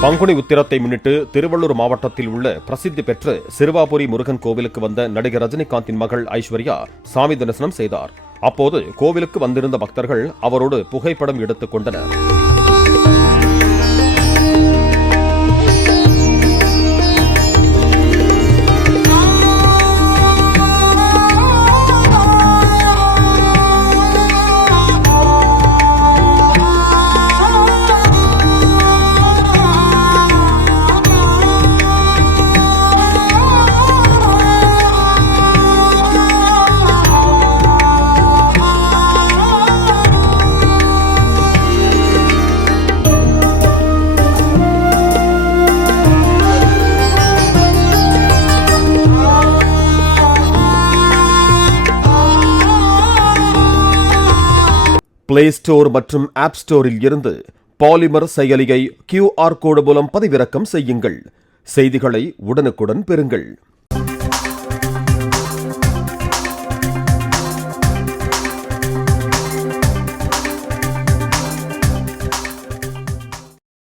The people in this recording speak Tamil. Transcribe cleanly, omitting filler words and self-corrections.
பங்குனி உத்திரத்தை முன்னிட்டு திருவள்ளூர் மாவட்டத்தில் உள்ள பிரசித்தி பெற்ற சிறுவாபுரி முருகன் கோவிலுக்கு வந்த நடிகர் ரஜினிகாந்தின் மகள் ஐஸ்வர்யா சாமி தரிசனம் செய்தார். அப்போது கோவிலுக்கு வந்திருந்த பக்தர்கள் அவரோடு புகைப்படம் எடுத்துக் கொண்டனர். பிளே ஸ்டோர் மற்றும் ஆப் ஸ்டோரில் இருந்து பாலிமர் செயலியை QR கோடு மூலம் பதிவிறக்கம் செய்யுங்கள். செய்திகளை உடனுக்குடன் பெறுங்கள்.